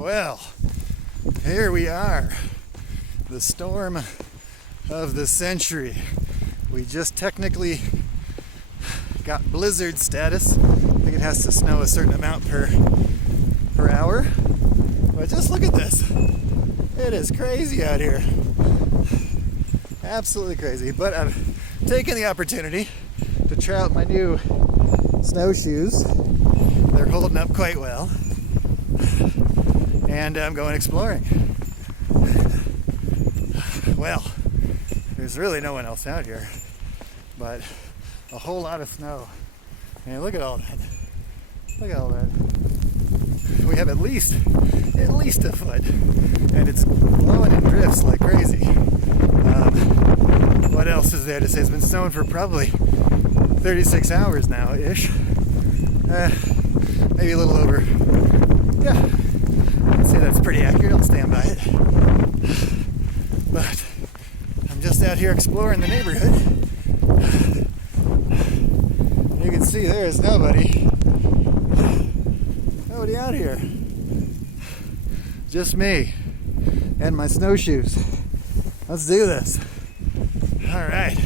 Well, here we are, the storm of the century. We just technically got blizzard status. I think it has to snow a certain amount per hour. But just look at this. It is crazy out here. Absolutely crazy. But I've taken the opportunity to try out my new snowshoes. They're holding up quite well. And I'm going exploring. Well, there's really no one else out here, but a whole lot of snow. And look at all that. Look at all that. We have at least a foot, and it's blowing in drifts like crazy. What else is there to say? It's been snowing for probably 36 hours now-ish. Maybe a little over. Yeah. I'd say that's pretty accurate. I'll stand by it. But I'm just out here exploring the neighborhood. You can see there's nobody out here. Just me and my snowshoes. Let's do this. All right.